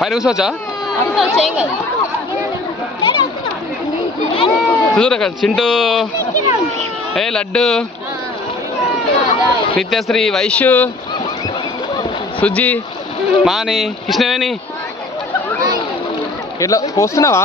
పైన కూర్చోవచ్చా చేయం కదా చూడు అక్కడ చింటూ ఏ లడ్డు నిత్యశ్రీ వైశ్యు సుజ్జి మాని కృష్ణవేణి ఇట్లా పోస్తున్నావా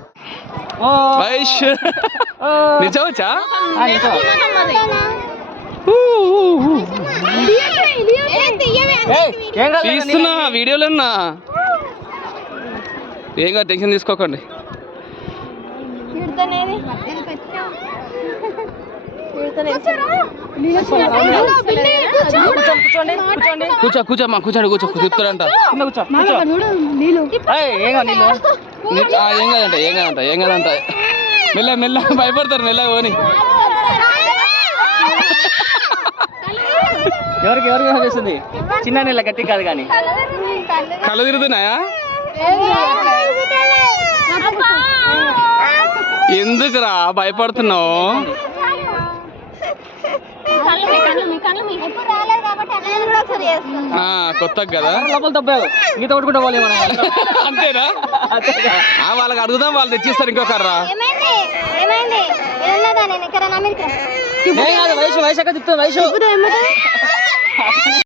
వైశ్యు నిజవచ్చా హూ, హూ, హూ. తీస్తున్నా వీడియోలన్నా. ఏం కాదు టెన్షన్ తీసుకోకండి కూర్చో కూర్చోమ్మా కూర్చోండి కూర్చో చెప్తాడంట. నీ- ఆ, ఏం కాదంట ఏం కాదంట ఏం కాదంట. మెల్ల మెల్ల భయపడతారు మెల్ల పోని. ఎవరికి ఎవరికి చేస్తుంది? చిన్న నీళ్ళ గట్టి కాదు కానీ. కళ్ళు తిరుగుతున్నాయా? ఎందుకురా? భయపడుతున్నావు? ఆ, కొత్తగా కదా? లోపల తప్పావు గీత కొట్టుకుంటే పోలే మనం. అంతేనా? ఆ, వాళ్ళకి అడుగుదాం వాళ్ళు తెచ్చిస్తారు ఇంకొకర్రా వయసు వయసు తిప్పుతుంది? వయసు.